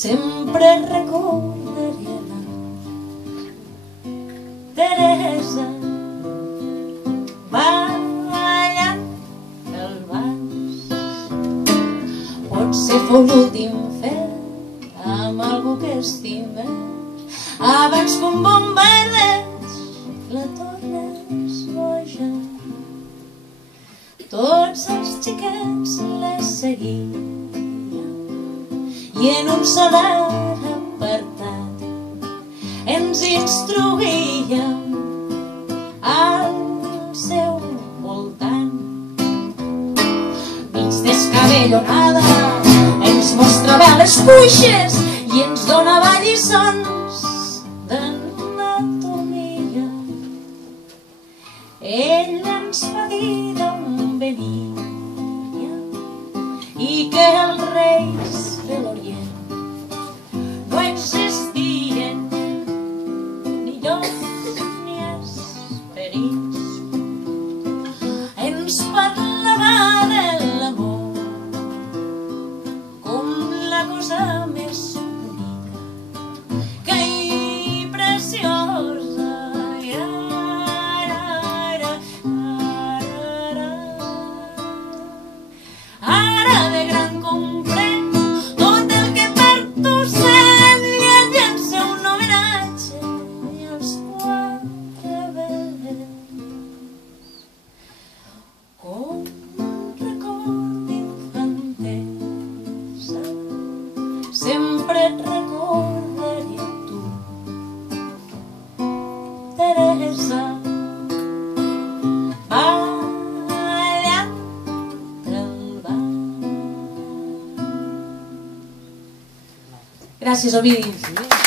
sempre recordaré la Teresa ballant el vals. Potser fou l'últim fet amb algú que estimes abans que un bombardeig la tornes boja. Tots els xiquets les seguien i en un solar apartat ens instruïen al seu voltant. Mig descabellonada ens mostrava les cuixes i ens donava lliçons d'anatomia. Ell ens va dir d'on venia i que els reis de l'Orient no existien ni llocs ni esperits. Ens parlava de l'amor com la cosa més bonica i preciosa. Ara de gran comprenc tot el que per tu sent i el llença un homenatge i els quatre vents. Com un record d'infantesa sempre et recordaré a tu, Teresa, ballant el vals. Gràcies, Ovidi.